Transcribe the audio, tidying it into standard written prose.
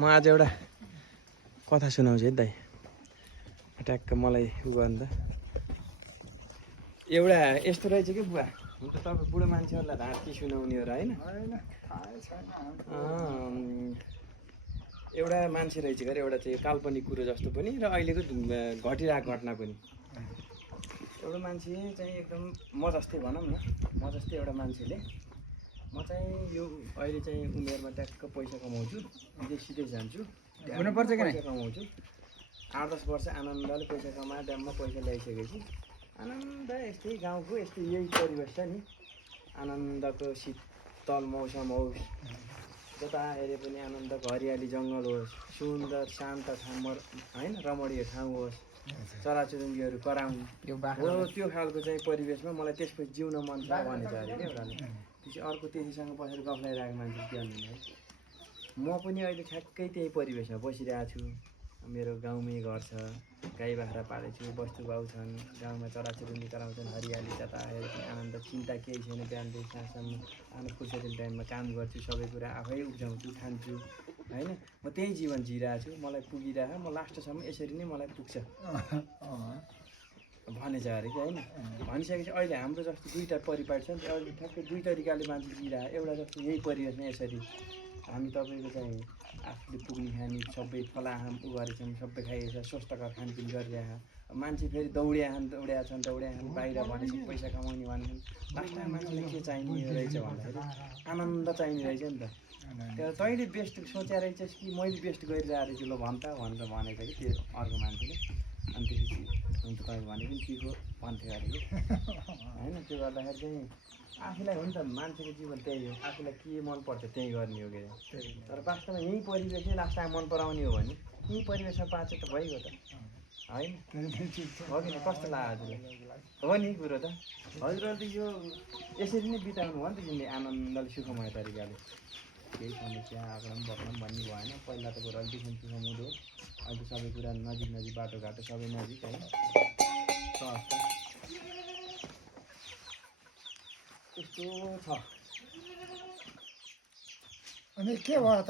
म आज एउटा कथा सुनाउँछु है दाइ ट्याक्क मलाई उ गर्नु त एउटा यस्तो रहेछ कि बुवा हुन त तपाईँ बुढो मान्छेहरूलाई त के सुनाउने हो र होइन एउटा मान्छे रहेछ गरे एउटा चाहिँ काल्पनिक कुरो जस्तो पनि र अहिलेको घटिरहेको घटना पनि एउटा मान्छे चाहिँ एकदम म जस्तै भनौँ न म जस्तै एउटा मान्छेले म चाहिँ यो अहिले चाहिँ उमेरमा ट्याक्क पैसा कमाउँछु सिधै जान्छु हुनुपर्छ कि पैसा कमाउँछु 8-10 वर्ष आनन्दले पैसा कमाएर ड्याममा पैसा ल्याइसकेपछि आनन्द यस्तै गाउँको यस्तै यही परिवेश छ नि आनन्दको शीतल मौसम होस् जता हेरे पनि आनन्दको हरियाली जङ्गल होस् सुन्दर शान्त ठाउँ होइन रमणीय ठाउँ होस् चराचुरुङ्गीहरू कराउँ हो त्यो खालको चाहिँ परिवेशमा मलाई त्यसपछि जिउन मन छ भनेको अरे क्या एउटाले त्यसपछि अर्को त्यतिसँग बसेर गफ लगाइरहेको मान्छे के भन्नु है म पनि अहिले ठ्याक्कै त्यही परिवेशमा बसिरहेको छु मेरो गाउँमै घर छ गाई बाख्रा पालेछु बस्तु बाउ छन् गाउँमा चराचुरुङ्गी कराउँछन् हरियाली जता हेरे पनि आनन्द चिन्ता केही छैन बिहानदेखि साँझसम्म आफ्नो फुर्सदी टाइममा काम गर्छु सबै कुरा आफै उब्जाउँछु खान्छु होइन म त्यही जीवन जिइरहेको छु मलाई पुगिरहेको म लास्टसम्म यसरी नै मलाई पुग्छ भनेछ अरे कि होइन भनिसकेपछि अहिले हाम्रो जस्तो दुईवटा परिपाटी छ नि अहिले ठ्याक्कै दुई तरिकाले मान्छे जिइरहेको एउटा जस्तो यही परिवेशमा यसरी हामी तपाईँको चाहिँ आफूले पुग्ने खाने सबै फलाहाम उ गरेछौँ सबै खाइरहेछ स्वस्थकर खानपिन गरिरहेको मान्छे फेरि दौडिया छन् बाहिर भनेपछि पैसा कमाउने भनेछन् लास्टमा मान्छेलाई के चाहिने रहेछ भन्दाखेरि आनन्द चाहिने रहेछ नि त त्यहाँ तैँले बेस्ट सोचेर रहेछस् कि मैले बेस्ट गरिरहेको रहेछु ल भन् त भनेर भनेको कि त्यो अर्को मान्छेले अनि त्यसपछि हुन्छ तपाईँ भनेको नि ठिक हो भन्थ्यो अरे कि होइन त्यो गर्दाखेरि चाहिँ आफूलाई हो नि त मान्छेको जीवन त्यही हो आफूलाई के मनपर्छ त्यही गर्ने हो कि तर वास्तवमा यही परिवेश नै लास्टमा मन पराउने हो भने यही परिवेशमा बाँचे त भइगयो त होइन हो कि कस्तो लाग्यो हजुरलाई हो नि कुरो त हजुरहरूले यो यसरी नै बिताउनु भयो नि त जिन्दगी आनन्दले सुखमय तरिकाले केही समस्या आक्रम बक्लम भन्ने भएन पहिला त बरु अलिकति सुखमुदो अहिले सबै कुरा नजिक बाटोघाटो सबै नजिक होइन त्यस्तो छ अनि के भयो त